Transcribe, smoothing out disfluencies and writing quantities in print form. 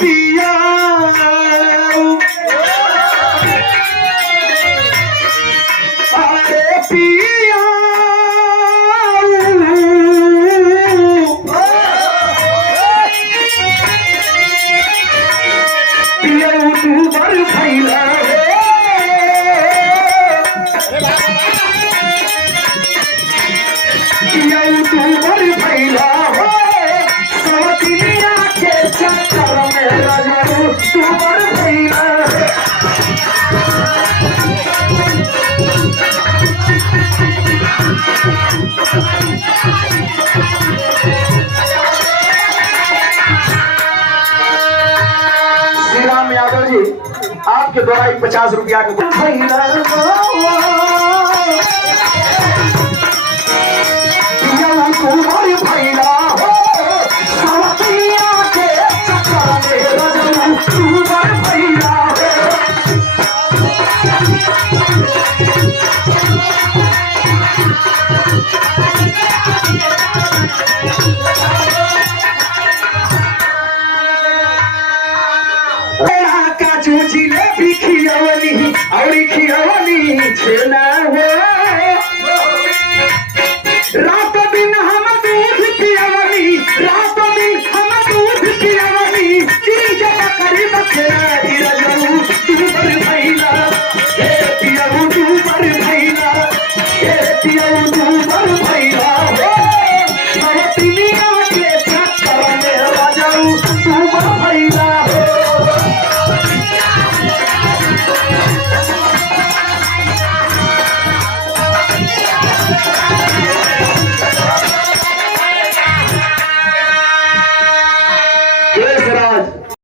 पिया अरे पिया पिया तू बर फैला पिया तू बर फैला हो समतिया के चक्कर में राजू तू बर फैला श्री राम यादव जी आपके द्वारा 50 रुपया का तुम्हारी भैया हो समतिया के चक्कर में राजू तू बर फैला काजू जिलेबी खियवली और खियवली छेना हो